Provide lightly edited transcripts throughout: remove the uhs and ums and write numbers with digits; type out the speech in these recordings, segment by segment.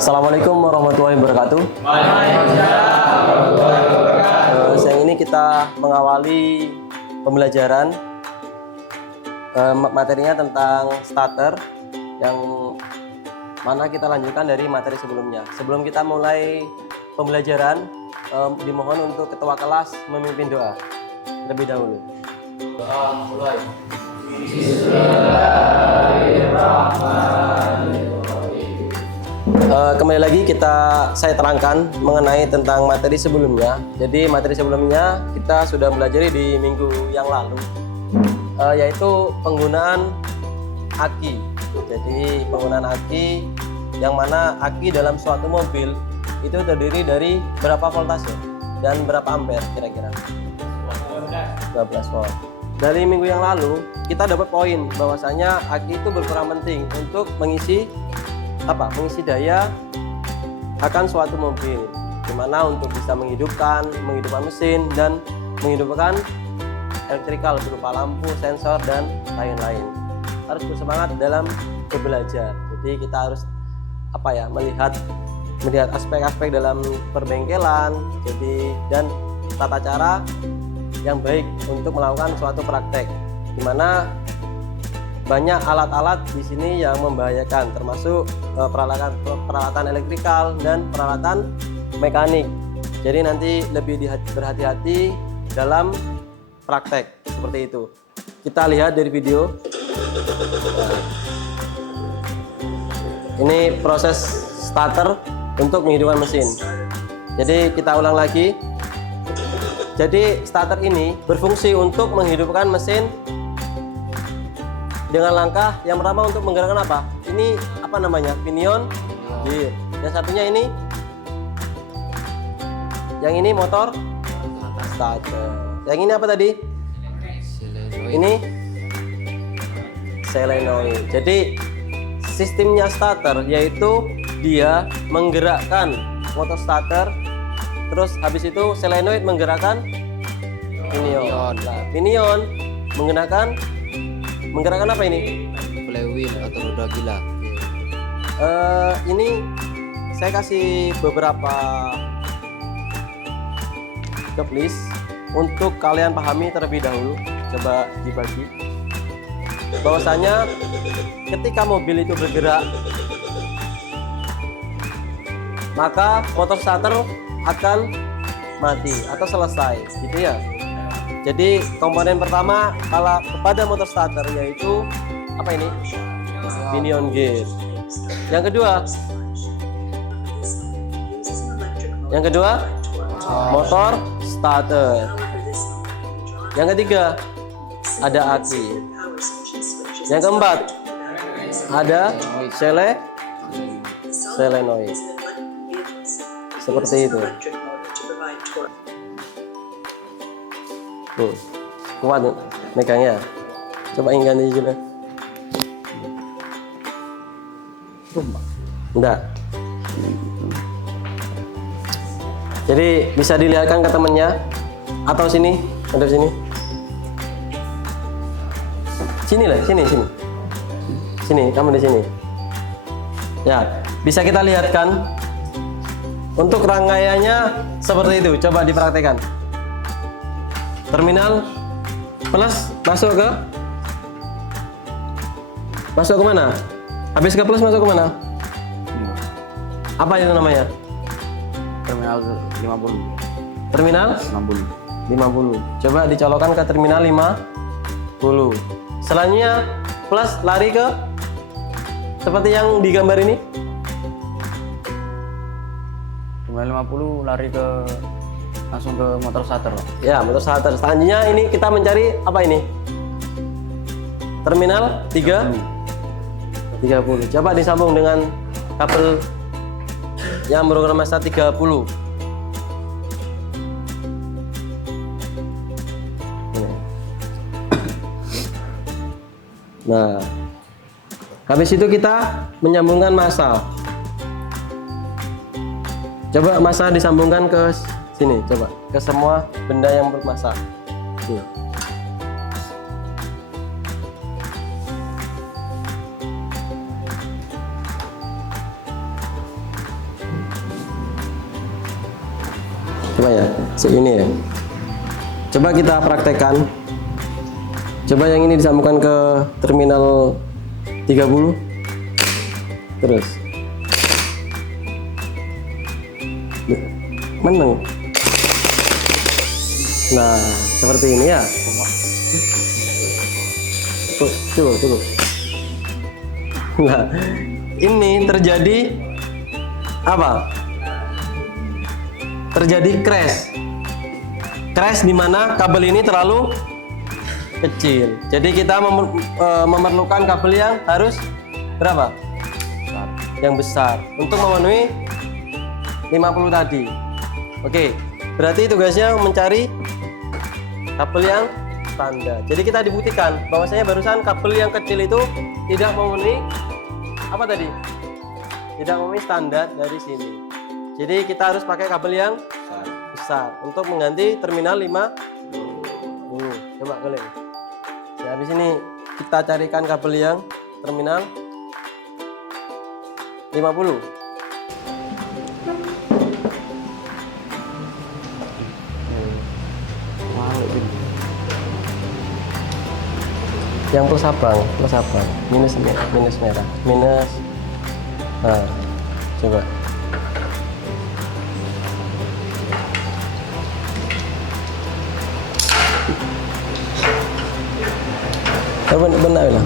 Assalamualaikum warahmatullahi wabarakatuh. Siang ini kita mengawali pembelajaran materinya tentang starter yang mana kita lanjutkan dari materi sebelumnya. Sebelum kita mulai pembelajaran, dimohon untuk ketua kelas memimpin doa terlebih dahulu. Doa mulai. Kembali lagi saya terangkan mengenai tentang materi sebelumnya. Jadi materi sebelumnya kita sudah belajar di minggu yang lalu, yaitu penggunaan aki. Jadi penggunaan aki yang mana aki dalam suatu mobil itu terdiri dari berapa voltase dan berapa ampere kira-kira? 12 volt. Dari minggu yang lalu kita dapat poin bahwasanya aki itu berperan penting untuk mengisi daya akan suatu mobil, dimana untuk bisa menghidupkan mesin dan menghidupkan elektrikal berupa lampu, sensor dan lain-lain. Harus bersemangat dalam belajar. Jadi kita harus melihat aspek-aspek dalam perbengkelan, dan tata cara yang baik untuk melakukan suatu praktek, di mana banyak alat-alat di sini yang membahayakan, termasuk peralatan elektrikal dan peralatan mekanik. Jadi nanti lebih berhati-hati dalam praktek seperti itu. Kita lihat dari video. Ini proses starter untuk menghidupkan mesin. Jadi kita ulang lagi. Jadi starter ini berfungsi untuk menghidupkan mesin dengan langkah yang pertama untuk menggerakkan apa? Ini pinion. Yang satunya ini, yang ini motor starter. Yang ini apa tadi? Ini solenoid. Jadi sistemnya starter yaitu dia menggerakkan motor starter, terus habis itu solenoid menggerakkan pinion. Nah, pinion menggerakkan apa ini? Flywheel atau roda gila. Ini saya kasih beberapa checklist untuk kalian pahami terlebih dahulu. Coba dibagi. Bahwasanya ketika mobil itu bergerak, maka motor starter akan mati atau selesai, gitu ya. Jadi komponen pertama kalau kepada motor starter yaitu apa ini? Pinion gear. Yang kedua motor starter. Yang ketiga ada aki. Yang keempat ada solenoid. Seperti itu. Kuat megangnya. Coba ingin juga. Enggak. Jadi bisa dilihatkan ke temennya atau sini, ada sini. Sini, kamu di sini. Ya, bisa kita lihatkan. Untuk rangkaiannya seperti itu. Coba dipraktekkan. Terminal plus masuk ke mana? Habis ke plus masuk ke mana? Apa itu namanya? Terminal 50. Terminal 50. Coba dicolokkan ke terminal 50. Selanjutnya plus lari ke seperti yang digambar ini. Terminal 50 lari ke langsung ke motor starter. Ya, motor starter. Selanjutnya ini kita mencari apa ini? Terminal 30. Coba disambung dengan kabel yang berukuran massa 30. Nah, habis itu kita menyambungkan massa. Coba massa disambungkan ke sini, coba ke semua benda yang bermassa. Coba ya, ini ya. Coba kita praktekkan. Coba yang ini disambungkan ke terminal 30. Terus. Menang. Nah, seperti ini ya. Tunggu. Nah, ini terjadi apa? Terjadi crash. Crash di mana kabel ini terlalu kecil. Jadi kita memerlukan kabel yang harus berapa? Yang besar untuk memenuhi 50 tadi. Oke, berarti tugasnya mencari kabel yang standar. Jadi kita dibuktikan bahwasanya barusan kabel yang kecil itu tidak memenuhi apa tadi? Tidak memenuhi standar dari sini. Jadi kita harus pakai kabel yang besar untuk mengganti terminal 5. Coba kalian. Ya, habis ini kita carikan kabel yang terminal 50. Yang plus abang, minus merah, minus. Nah, coba. Benar lah.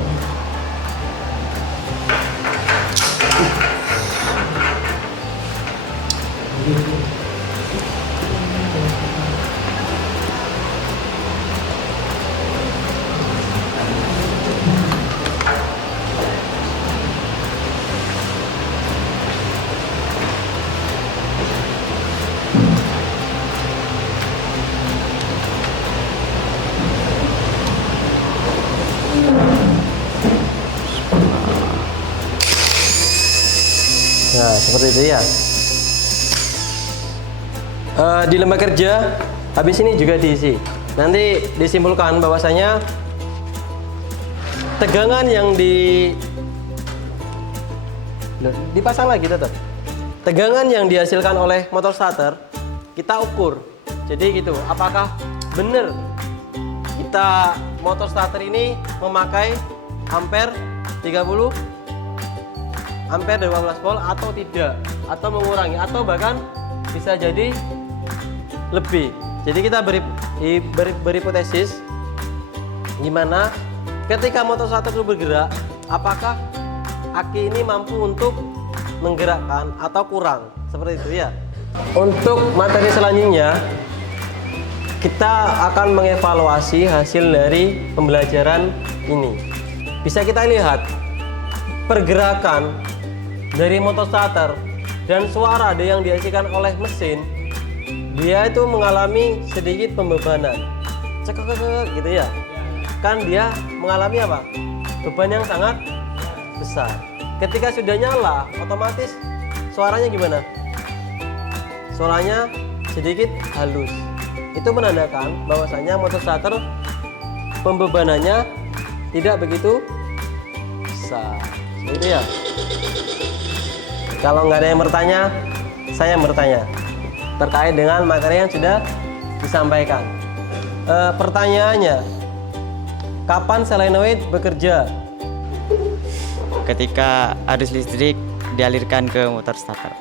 Nah, seperti itu ya. Di lembar kerja habis ini juga diisi. Nanti disimpulkan bahwasanya tegangan yang dipasang lagi tetap. Tegangan yang dihasilkan oleh motor starter kita ukur. Jadi gitu, apakah benar kita motor starter ini memakai ampere 30 ampere 12 volt atau tidak, atau mengurangi, atau bahkan bisa jadi lebih. Jadi kita berhipotesis gimana ketika motor starter itu bergerak, apakah aki ini mampu untuk menggerakkan atau kurang, seperti itu ya. Untuk materi selanjutnya kita akan mengevaluasi hasil dari pembelajaran ini. Bisa kita lihat pergerakan dari motor starter dan suara yang dihasilkan oleh mesin, dia itu mengalami sedikit pembebanan, cek gitu ya. Kan dia mengalami apa? Beban yang sangat besar. Ketika sudah nyala, otomatis suaranya gimana? Suaranya sedikit halus. Itu menandakan bahwasanya motor starter pembebanannya tidak begitu besar. Gitu ya. Kalau nggak ada yang bertanya, saya yang bertanya terkait dengan materi yang sudah disampaikan. Pertanyaannya, kapan solenoid bekerja? Ketika arus listrik dialirkan ke motor starter.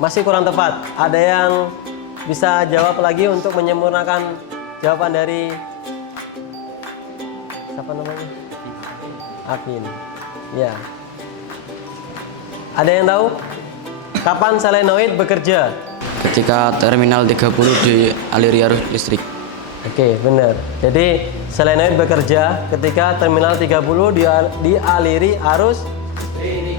Masih kurang tepat. Ada yang bisa jawab lagi untuk menyempurnakan jawaban dari siapa namanya? Akin. Ya. Ada yang tahu kapan solenoid bekerja? Ketika terminal 30 dialiri arus listrik. Oke, benar. Jadi solenoid bekerja ketika terminal 30 dialiri arus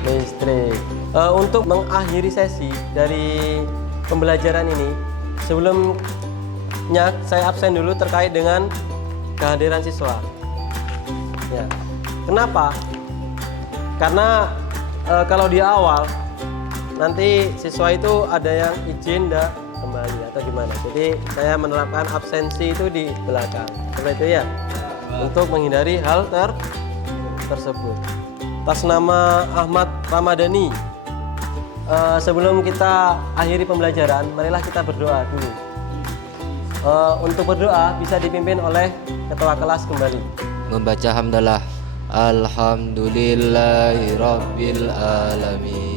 listrik. Untuk mengakhiri sesi dari pembelajaran ini, sebelumnya saya absen dulu terkait dengan kehadiran siswa. Ya. Kenapa? Karena kalau di awal nanti siswa itu ada yang izin ndak kembali atau gimana. Jadi saya menerapkan absensi itu di belakang. Seperti itu ya. Untuk menghindari hal tersebut. Atas nama Ahmad Ramadhani, Sebelum kita akhiri pembelajaran, marilah kita berdoa dulu. Untuk berdoa bisa dipimpin oleh ketua kelas kembali. Membaca hamdalah. Alhamdulillahi rabbil alamin.